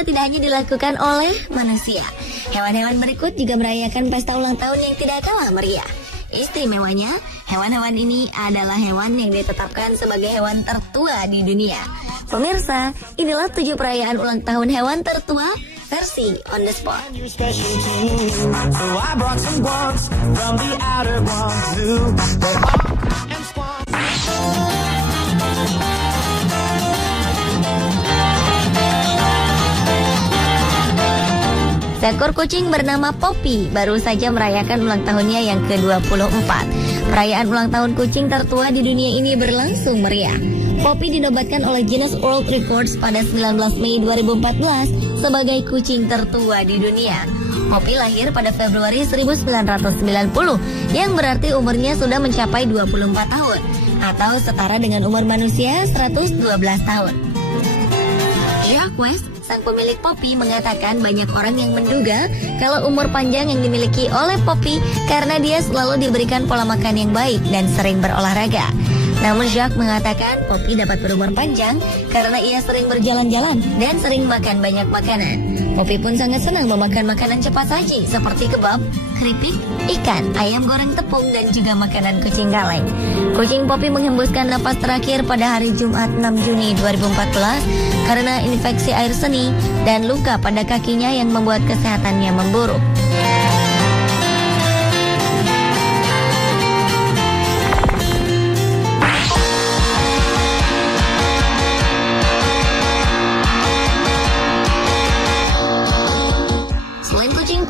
ternyata tidak hanya dilakukan oleh manusia. Hewan-hewan berikut juga merayakan pesta ulang tahun yang tidak kalah meriah. Istimewanya, hewan-hewan ini adalah hewan yang ditetapkan sebagai hewan tertua di dunia. Pemirsa, inilah 7 perayaan ulang tahun hewan tertua versi On The Spot. Seekor kucing bernama Poppy baru saja merayakan ulang tahunnya yang ke-24. Perayaan ulang tahun kucing tertua di dunia ini berlangsung meriah. Poppy dinobatkan oleh Guinness World Records pada 19 Mei 2014 sebagai kucing tertua di dunia. Poppy lahir pada Februari 1990, yang berarti umurnya sudah mencapai 24 tahun, atau setara dengan umur manusia 112 tahun. Jacques West, sang pemilik Poppy, mengatakan banyak orang yang menduga kalau umur panjang yang dimiliki oleh Poppy karena dia selalu diberikan pola makan yang baik dan sering berolahraga. Namun Jacques mengatakan Poppy dapat berumur panjang karena ia sering berjalan-jalan dan sering makan banyak makanan. Poppy pun sangat senang memakan makanan cepat saji seperti kebab, keripik, ikan, ayam goreng tepung, dan juga makanan kucing kaleng. Kucing Poppy menghembuskan napas terakhir pada hari Jumat 6 Juni 2014 karena infeksi air seni dan luka pada kakinya yang membuat kesehatannya memburuk.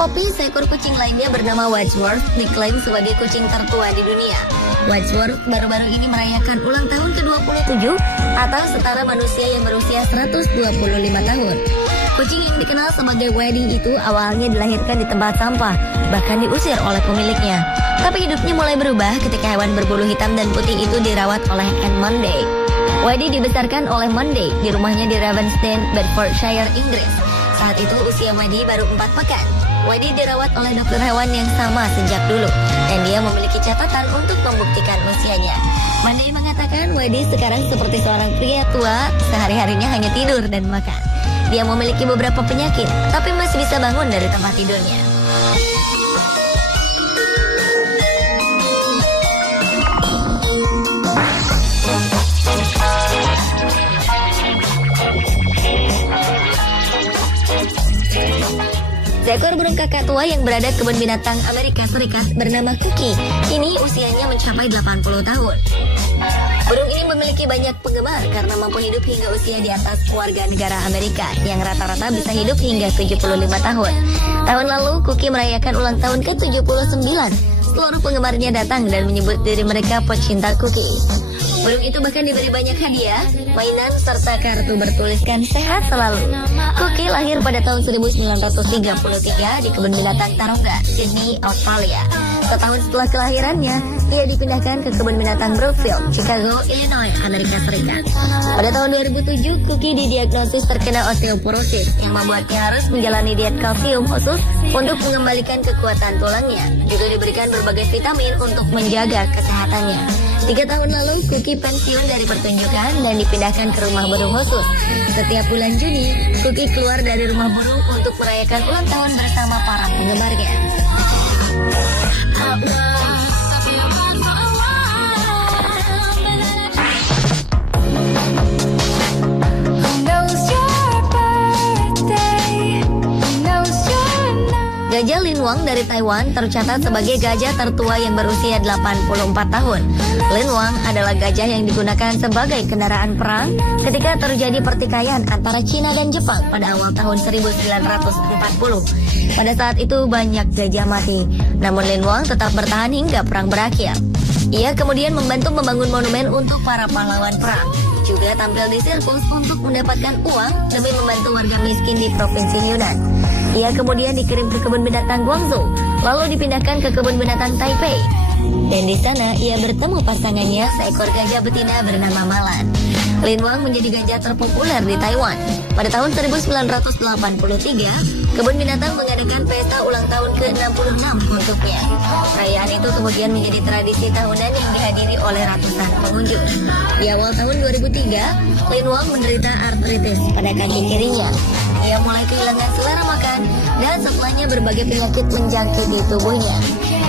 Poppy, seekor kucing lainnya bernama Wadsworth diklaim sebagai kucing tertua di dunia. Wadsworth baru-baru ini merayakan ulang tahun ke-27 atau setara manusia yang berusia 125 tahun. Kucing yang dikenal sebagai Waddy itu awalnya dilahirkan di tempat sampah, bahkan diusir oleh pemiliknya. Tapi hidupnya mulai berubah ketika hewan berbulu hitam dan putih itu dirawat oleh Anne Monday. Waddy dibesarkan oleh Monday di rumahnya di Ravensden, Bedfordshire, Inggris. Saat itu usia Waddy baru 4 pekan. Waddy dirawat oleh dokter hewan yang sama sejak dulu, dan dia memiliki catatan untuk membuktikan usianya. Monday mengatakan Waddy sekarang seperti seorang pria tua, sehari-harinya hanya tidur dan makan. Dia memiliki beberapa penyakit, tapi masih bisa bangun dari tempat tidurnya. Seekor burung kakak tua yang berada di kebun binatang Amerika Serikat bernama Cookie, kini usianya mencapai 80 tahun. Burung ini memiliki banyak penggemar karena mampu hidup hingga usia di atas warga negara Amerika yang rata-rata bisa hidup hingga 75 tahun. Tahun lalu, Cookie merayakan ulang tahun ke-79. Seluruh penggemarnya datang dan menyebut diri mereka pecinta Cookie. Burung itu bahkan diberi banyak hadiah, mainan, serta kartu bertuliskan sehat selalu. Cookie lahir pada tahun 1933 di kebun binatang Taronga, Sydney, Australia. Setahun setelah kelahirannya, ia dipindahkan ke kebun binatang Brookfield, Chicago, Illinois, Amerika Serikat. Pada tahun 2007, Cookie didiagnosis terkena osteoporosis yang membuatnya harus menjalani diet kalsium khusus untuk mengembalikan kekuatan tulangnya. Juga diberikan berbagai vitamin untuk menjaga kesehatannya. 3 tahun lalu, Cookie pensiun dari pertunjukan dan dipindahkan ke rumah burung khusus. Setiap bulan Juni, Cookie keluar dari rumah burung untuk merayakan ulang tahun bersama para penggemarnya. Gajah Linwang dari Taiwan tercatat sebagai gajah tertua yang berusia 84 tahun. Linwang adalah gajah yang digunakan sebagai kendaraan perang ketika terjadi pertikaian antara Cina dan Jepang pada awal tahun 1940. Pada saat itu banyak gajah mati, namun Linwang tetap bertahan hingga perang berakhir. Ia kemudian membantu membangun monumen untuk para pahlawan perang. Juga tampil di sirkus untuk mendapatkan uang demi membantu warga miskin di provinsi Yunnan. Ia kemudian dikirim ke kebun binatang Guangzhou, lalu dipindahkan ke kebun binatang Taipei. Dan di sana ia bertemu pasangannya, seekor gajah betina bernama Malan. Linwang menjadi gajah terpopuler di Taiwan. Pada tahun 1983, kebun binatang mengadakan pesta ulang tahun ke-66 untuknya. Perayaan itu kemudian menjadi tradisi tahunan yang dihadiri oleh ratusan pengunjung. Di awal tahun 2003, Linwang menderita artritis pada kaki kirinya. ia mulai kehilangan selera makan dan setelahnya berbagai penyakit menjangkiti tubuhnya.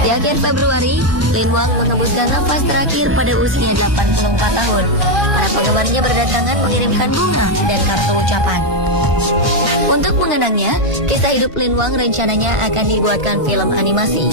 Di akhir Februari, Lin Wang mengembuskan nafas terakhir pada usia 84 tahun. Para penggemarnya berdatangan mengirimkan bunga dan kartu ucapan. Untuk mengenangnya, kisah hidup Lin Wang rencananya akan dibuatkan film animasi.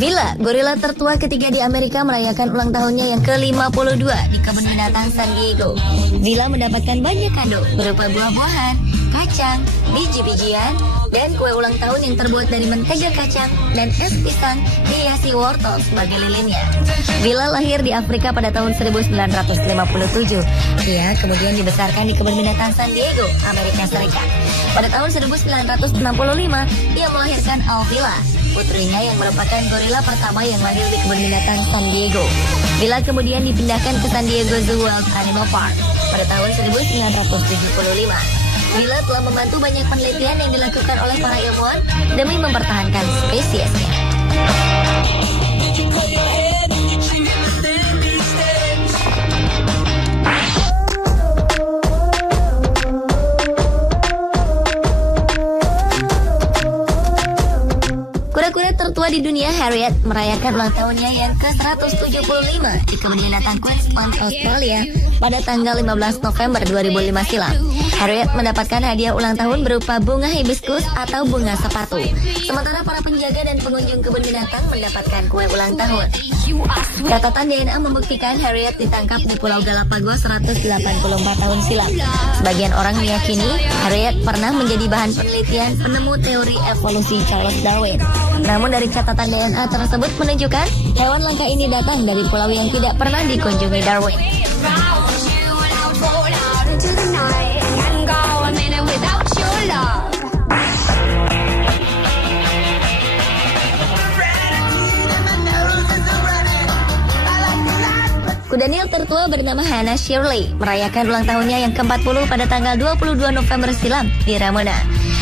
Villa, gorila tertua ketiga di Amerika, merayakan ulang tahunnya yang ke-52 di kebun binatang San Diego. Villa mendapatkan banyak kado berupa buah-buahan, kacang, biji-bijian, dan kue ulang tahun yang terbuat dari mentega kacang dan es pisang dihiasi wortel sebagai lilinnya. Villa lahir di Afrika pada tahun 1957. Ia kemudian dibesarkan di kebun binatang San Diego, Amerika Serikat. Pada tahun 1965, ia melahirkan Alvilla, putrinya yang merupakan gorila pertama yang lahir di kebun binatang San Diego. Villa kemudian dipindahkan ke San Diego Zoo Wild Animal Park pada tahun 1975. Villa telah membantu banyak penelitian yang dilakukan oleh para ilmuwan demi mempertahankan spesiesnya. Kura-kura tertua di dunia, Harriet, merayakan ulang tahunnya yang ke-175 di kebun binatang Queensland, Australia pada tanggal 15 November 2005 silam. Harriet mendapatkan hadiah ulang tahun berupa bunga hibiscus atau bunga sepatu. Sementara para penjaga dan pengunjung kebun binatang mendapatkan kue ulang tahun. Catatan DNA membuktikan Harriet ditangkap di Pulau Galapagos 184 tahun silam. Sebagian orang meyakini Harriet pernah menjadi bahan penelitian penemu teori evolusi Charles Darwin. Namun dari catatan DNA tersebut menunjukkan hewan langka ini datang dari pulau yang tidak pernah dikunjungi Darwin. Kuda Nil tertua bernama Hannah Shirley merayakan ulang tahunnya yang ke-40 pada tanggal 22 November silam di Ramona.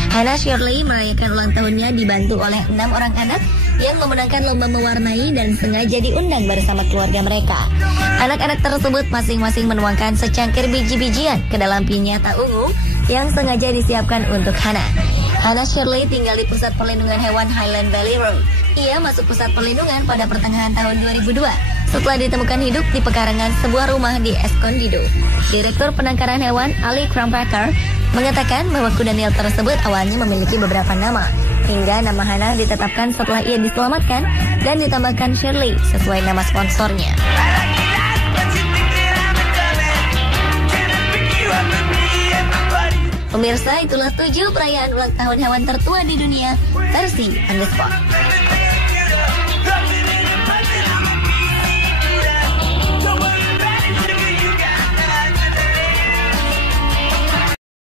Hannah Shirley merayakan ulang tahunnya dibantu oleh 6 orang anak yang memenangkan lomba mewarnai dan sengaja diundang bersama keluarga mereka. Anak-anak tersebut masing-masing menuangkan secangkir biji-bijian ke dalam pinyata ungu yang sengaja disiapkan untuk Hannah. Hannah Shirley tinggal di pusat perlindungan hewan Highland Valley Road. Ia masuk pusat perlindungan pada pertengahan tahun 2002 setelah ditemukan hidup di pekarangan sebuah rumah di Escondido. Direktur penangkaran hewan Ali Crumpacker mengatakan bahwa kuda Nil tersebut awalnya memiliki beberapa nama, hingga nama Hannah ditetapkan setelah ia diselamatkan dan ditambahkan Shirley sesuai nama sponsornya. Pemirsa, itulah 7 perayaan ulang tahun hewan tertua di dunia versi On The Spot.